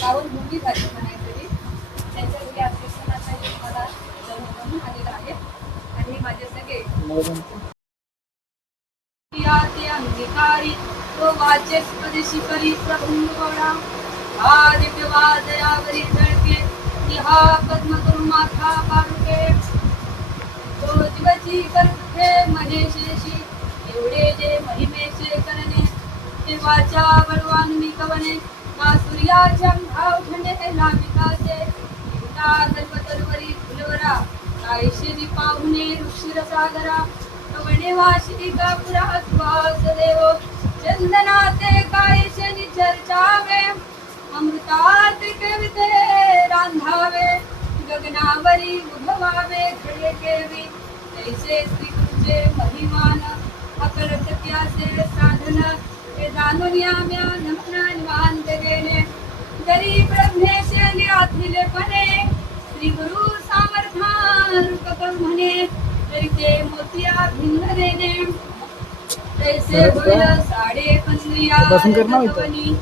पावनभूमी झाली म्हणायची त्यांच्या घरी आज कृष्णाचा मला जन्म आलेला आहे आणि माझे सगळे या ते अंगीकारी तो वाचस्पदेशी करी प्रभुंगोडा आदित्य वादयावरी जळके निहा पद्म करू माथा पारुके तो जीवची करते महेशेशी एवढे जे महिमेचे करणे ते वाचा बळवान मी कवणे ना सूर्याच्या भाव ठणे लाविकाचे कल्पतरुवरी फुलवरा कायशे पाहुणे ऋषीर सागरा कवणे वाशी कापुरात वासदेव चंदनाते कायशे चर्चावे अमृतात कविते रांधावे गगनावरी उभवावे घडे केवी तैसे श्रीकृष्णे महिमान अकलत त्यासे साधन हे जाणून याम्या नमना निवांत गेले जरी ब्रह्मेशे लिहाथिलेपणे श्री गुरु सामर्थ्यान रूपक म्हणे तरी ते मोतिया भिन्न देणे तैसे होईल साडे पंधरिया रजवनी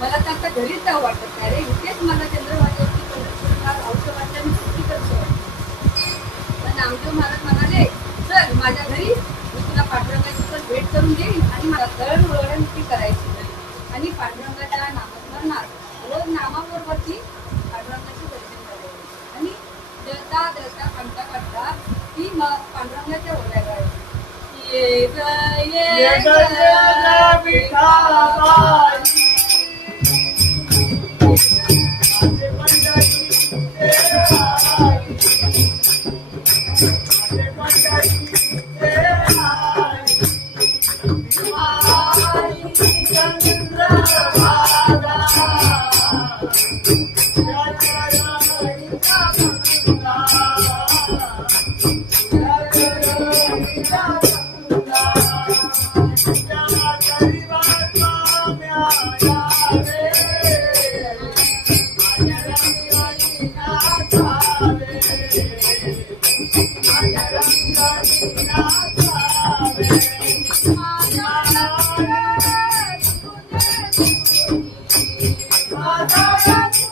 मला त्यांच्या घरीच जावं वाटत नाही रे. इथेच मला चंद्रभागेवरती पंढरपूरला औषधाच्या मी सुट्टी करतो. पण नामदेव महाराज म्हणाले चल माझ्या घरी, मी तुला पांडुरंगाची पण भेट करून देईन आणि मला दळणवळण करायची आणि पांडुरंगाच्या नामस्मरणात रोज नामाबरोबरची पांडुरंगाची दर्शन करायची आणि जळता जळता काढता काढता ती मग पांडुरंगाच्या ओढ्याला ये ग ये ग विठाबाई पांडुरंगाची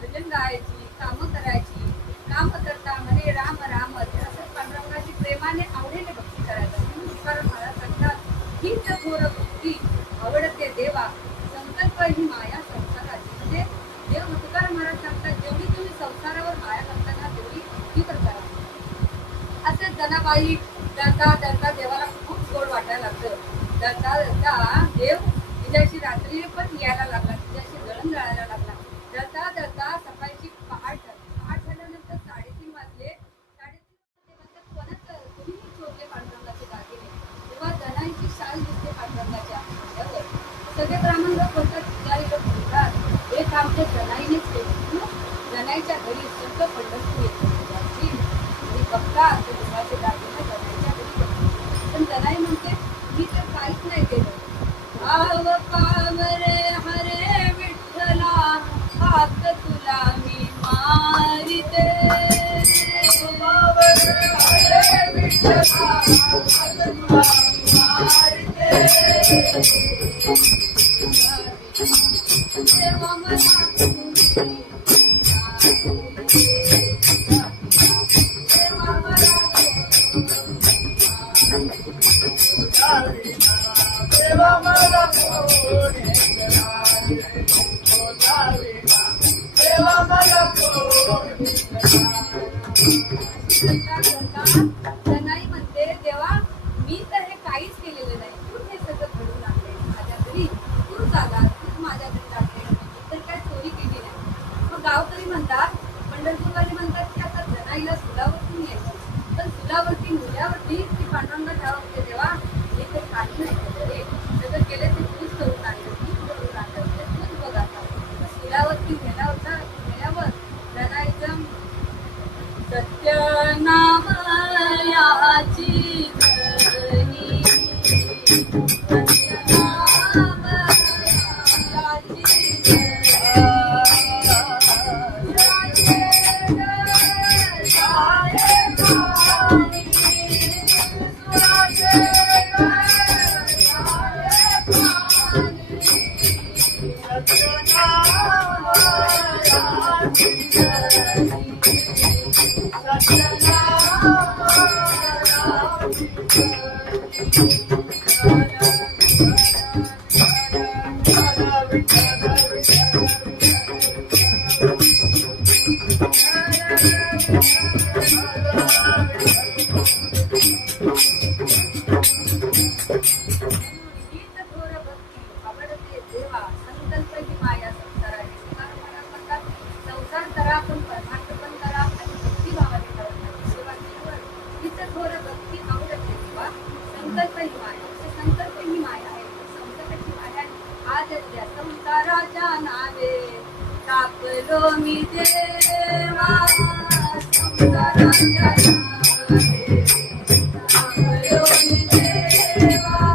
भजन गायची, कामं करायची, काम करता म्हणे राम राम असं पांडुरंगाची प्रेमाने आवडीने भक्ती करायचा. म्हणून तुकाराम महाराज सांगतात हीच थोर भक्ती आवडते देवा, संकल्प ही माया संसाराची. म्हणजे देव तुकाराम महाराज सांगतात जेवढी तुम्ही संसारावर माया करताना तेवढी ही तर करा. असेच जनाबाई दळता दळता देवाला खूप गोड वाटायला लागलं. दळता दळता देव तिच्याशी रात्री पण यायला लागला, तिच्याशी दळण दळायला लागला. दळता दळता सकाळची पहाट झाल्यानंतर 3:30 वाजले. 3:30 वाजता कोणाच कोणीही चोरले पांडुरंगाचे दागिने. तेव्हा जनाईची शाल दिसते पांडुरंगाच्या अंगावर. सगळे ब्राह्मण लोक बोलतात, पुजारी लोक बोलतात हे काम ते जनाईनेच केले. जनाईच्या घरी सगळं पंढरपूर येतो आणि बघतात ते देवाचे दागिने जनाईच्या घरी येतात. पण जनाई म्हणते मी तर काहीच नाही केलं. भाव पावरे हरे विठ्ठला हात तुला मी मारिते. पावरे हरे विठ्ठला हात तुला मी मारिते. देवा मला जनाई म्हणते देवा मी तर हे काहीच केलेलं नाही, तू हे सगळं घडून आणले माझ्या घरी. तू झाला तू माझ्या घरी टाकले, तर काय चोरी केली नाही. मग गावकरी म्हणतात, पंढरपूरवाले म्हणतात की आता जनाईला सुलावरती यायचं. पण सुलावरती मुल्यावरती ती पांडुरंगा ठावावते देवा हे तर काही नाही केलं, सगळं केलं ते तूच करून आणलं, तूच करून आणलं, तूच बघ आता. सुलावरती गेल्यावर जनाईचं सत्य नाम याची धनी, सत्य नाम याची मी देवा संसाराच्या नावे, आपलो मी देवा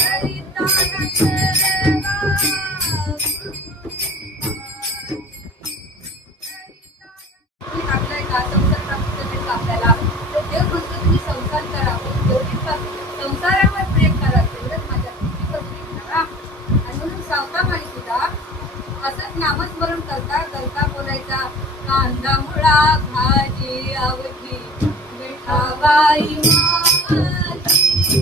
हरिताना सेवा. आपल्या का संसार प्राप्त करायचा आपल्याला, तर देव म्हणतो तुम्ही संसार करा, संसारावर प्रेम करा, तेवढंच माझ्या पृथ्वीवर प्रेम करा. आणि म्हणून सावकामारी सुद्धा असंच नामस्मरण करता करता बोलायचा, कांदा मुळा भाजी आवडी मिठाबाई माझी,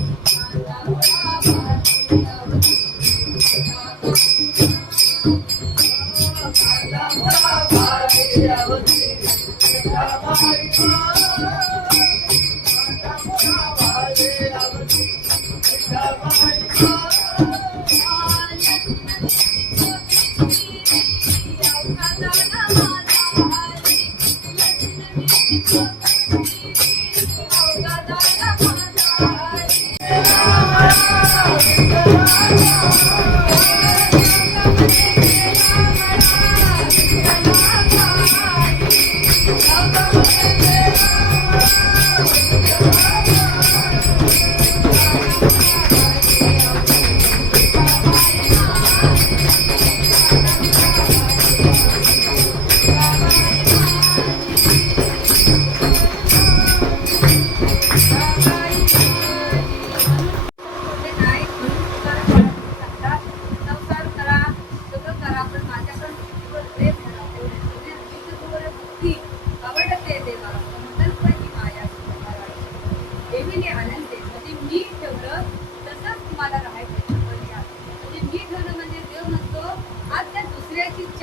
कांदा मुळा भाजी आवडी, कांदा मुळा भाजी आवडी मिठाबाई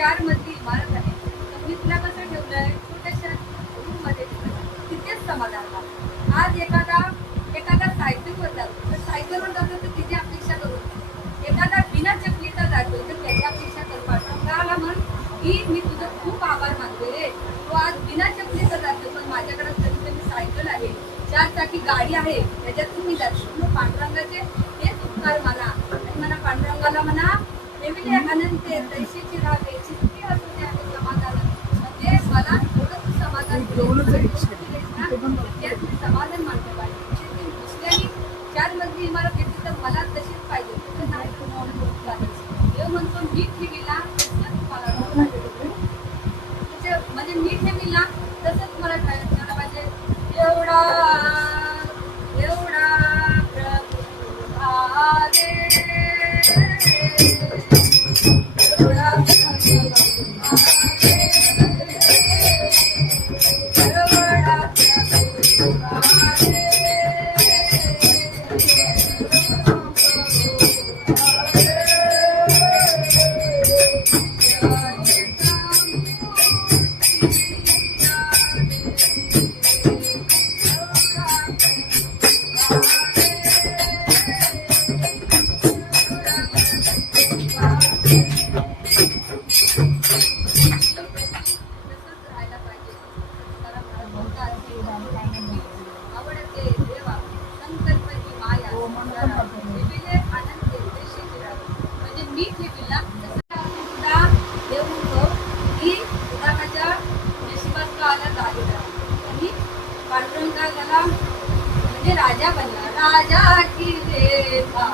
4 मजली इमारत आहे, तर मी तुला कसं ठेवलंय छोट्याशा रूम मध्ये ठेवलंय, तिथेच समाधान मानतो. आज एखादा सायकलवर जातो, तर सायकलवर जातो तर तिची अपेक्षा करू, एखादा बिना चपलीचा जातो तर त्याची अपेक्षा करू. पाठवला म्हण की मी तुझं खूप आभार मानते रे, तो आज बिना चपलीचा जातो, पण माझ्याकडे कधीतरी सायकल आहे, 4 चाकी गाडी आहे, त्याच्यातून मी जातो. पांडुरंगाचे हेच उपकार मला, आणि म्हणा पांडुरंगाला म्हणा नेहमी अनंत तैशीची राहावे, चित्ती असू द्या समाधान. म्हणजे मला थोडं समाधान समाधान मानलं पाहिजे. दुसऱ्यानी 4 मजली इमारत घेतली तर मला तशीच पाहिजे, तसं नाही देव म्हणतो मी ठेवीला तसंच मला म्हणजे मी ठेवीला तसंच मला ठेवायला पाहिजे. एवढा प्रभू आले, म्हणजे राजा बनला, राजा की रेखा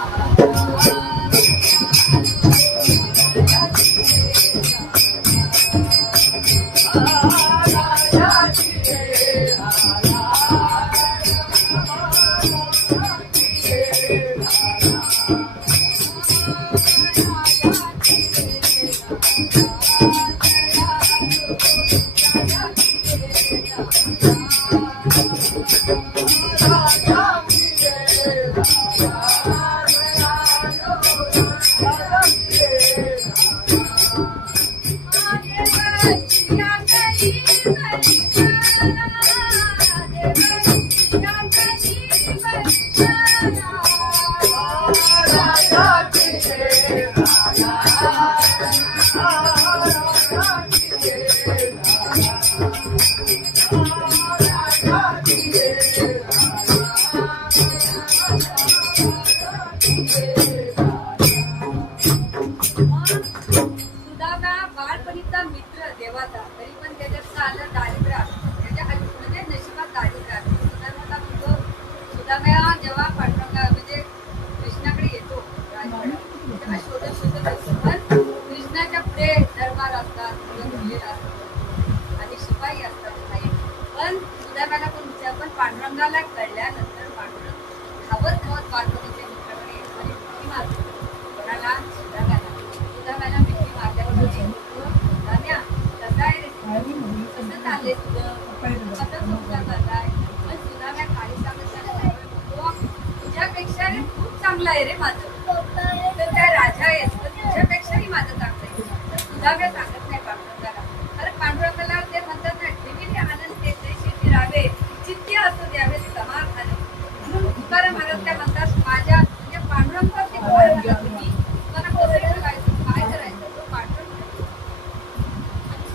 बाळपणीचा मित्र देवाचा, तरी पण त्याच्यात आलं दारिद्र्य, त्याच्या म्हणजे नशिबात दारिद्र्य. सुदाम्याला म्हणतो, सुदाम्या जेव्हा पांडुरंगा म्हणजे कृष्णाकडे येतो तेव्हा शोधत असतो, पण कृष्णाच्या पुढे दरबार असतात, आणि शिपाई असतात काही, पण सुदाम्याला पण विचार, पण पांडुरंगाला कळल्यानंतर पांडुरंग धावत पार्वतीच्या मित्राकडे येतो आणि मिठी मारतो. कोणाला? सुदाम्याला मिठी मारल्यावर कसं चाललंय तुझं, कसं संसार करताय? पण सुदाम्या काही सांगत तुझ्यापेक्षा खूप चांगलं आहे रे माझं, तर काय राजा आहेस, तर तुझ्यापेक्षाही माझं चांगलं आहे. तर सुदाम्या सांगत नाही पांडुरंगाला, कारण पांडुरंगाला ते म्हणतात ना, ठेवीले आनंद तैशीची राहावे, चित्ती असू द्यावे समाधान. म्हणून तुकाराम महाराज त्या म्हणतात, माझ्या म्हणजे पांडुरंगावरती बोल म्हणत तुम्ही मला कसं करायचं, काय करायचं, तो पांडुरंग.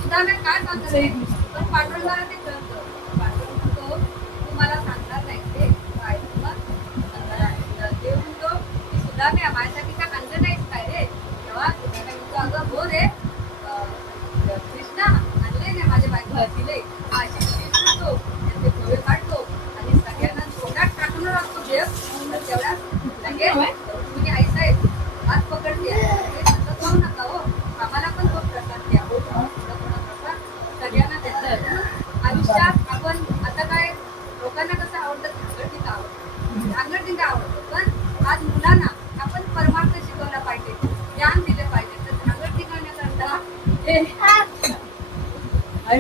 सुदाम्या काय सांगतो, पण पांडुरंगाला ते कळतं. पांडुरंग म्हणतो, तू मला सांगणार नाही ते काय, मग देव म्हणतो की सुदाम्या माझ्यासाठी काय आणलं नाहीस काय रे? तेव्हा सुदाम्या म्हणतो, अगं हो रे कृष्णा, आणले नाही माझ्या बायकोला दिले, अशी करतो, ते डोळे काढतो आणि सगळ्यांना तोंडात टाकून असतो देव. तर तेवढ्यात लगेच तुम्ही आई साहेब हात पकडते, जाऊ नका हो, आम्हाला पण तो प्रसाद द्या हो, सगळ्यांना देतात. आयुष्यात आपण आता काय लोकांना कसं आवडतं, धांगडधिंगा आवडतं, धांगडधिंगा आवडतो, पण आज मुलांना आपण परमार्थ शिकवला पाहिजे, ज्ञान दिलं पाहिजे. तर धांगडधिंगा न करता I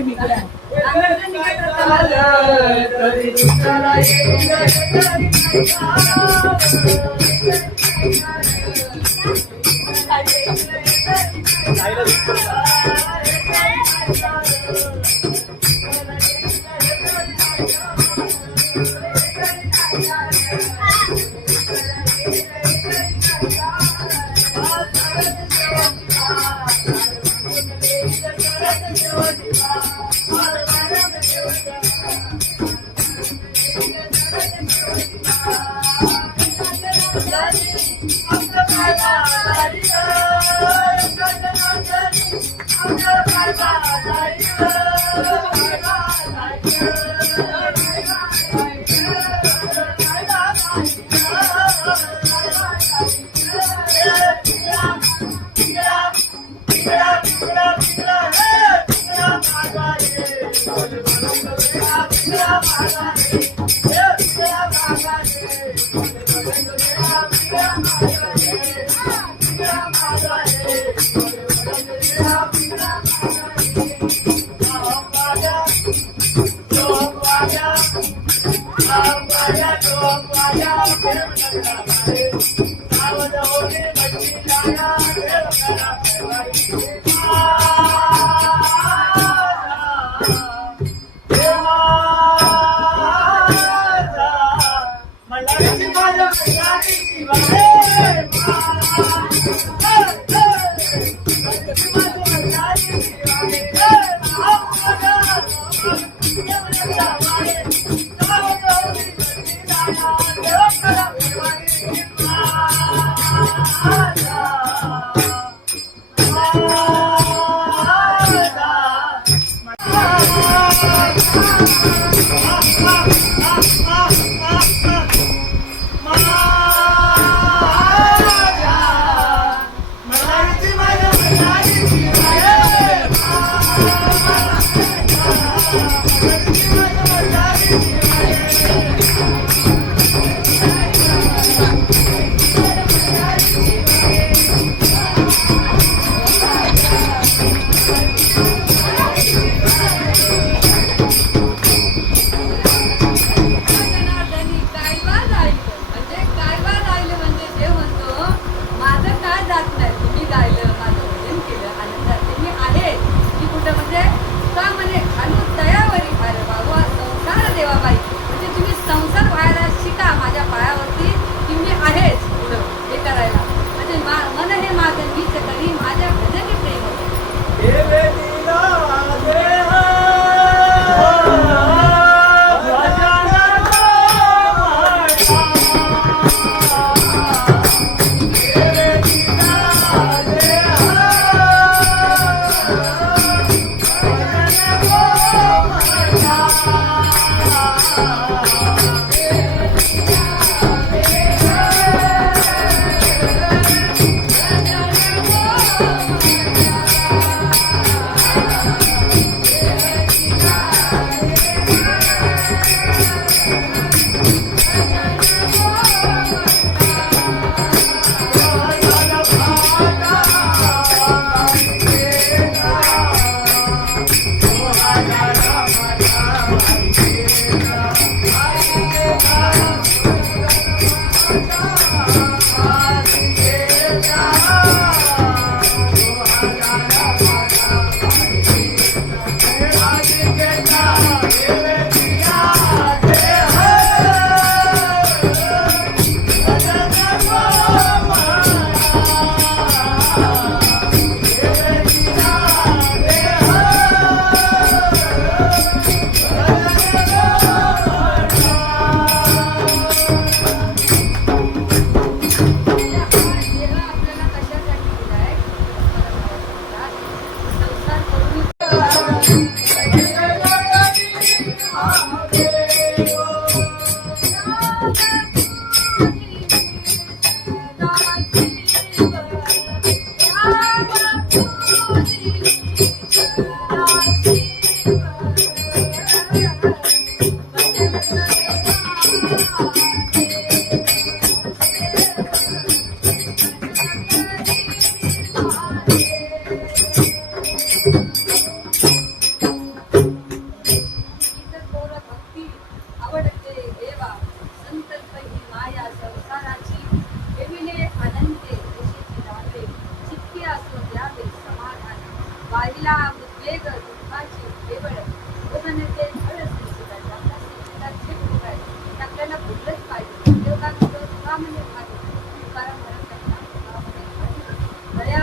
खऱ्या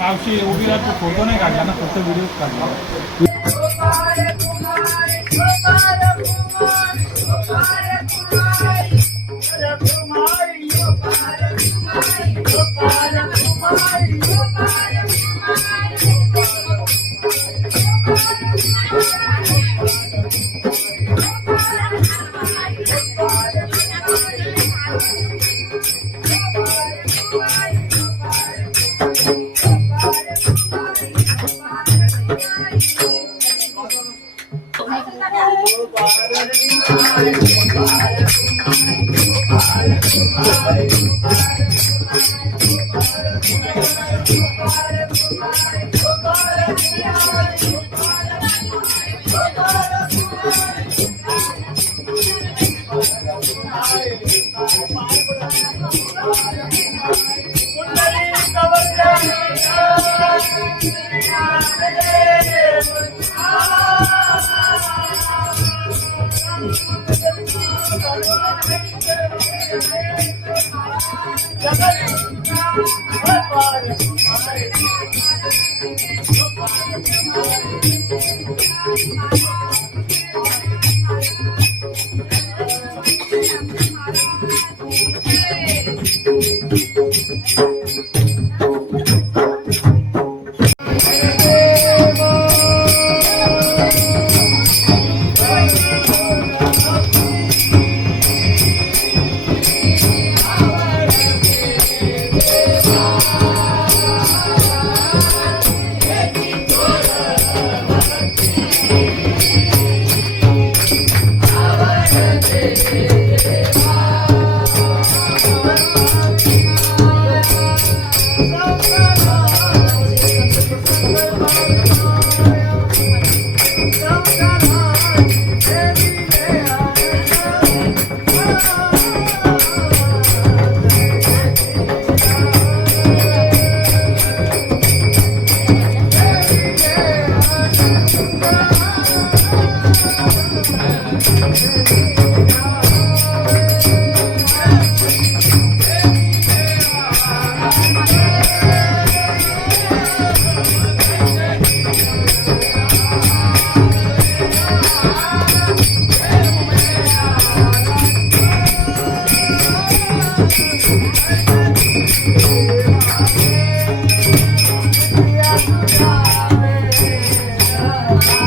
मावशी उभी राहतो, फोटो नाही काढला ना, फक्त व्हिडिओ काढला.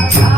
Yeah.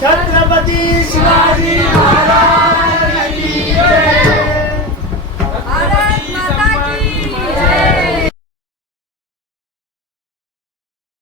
छत्रपती शिवाजी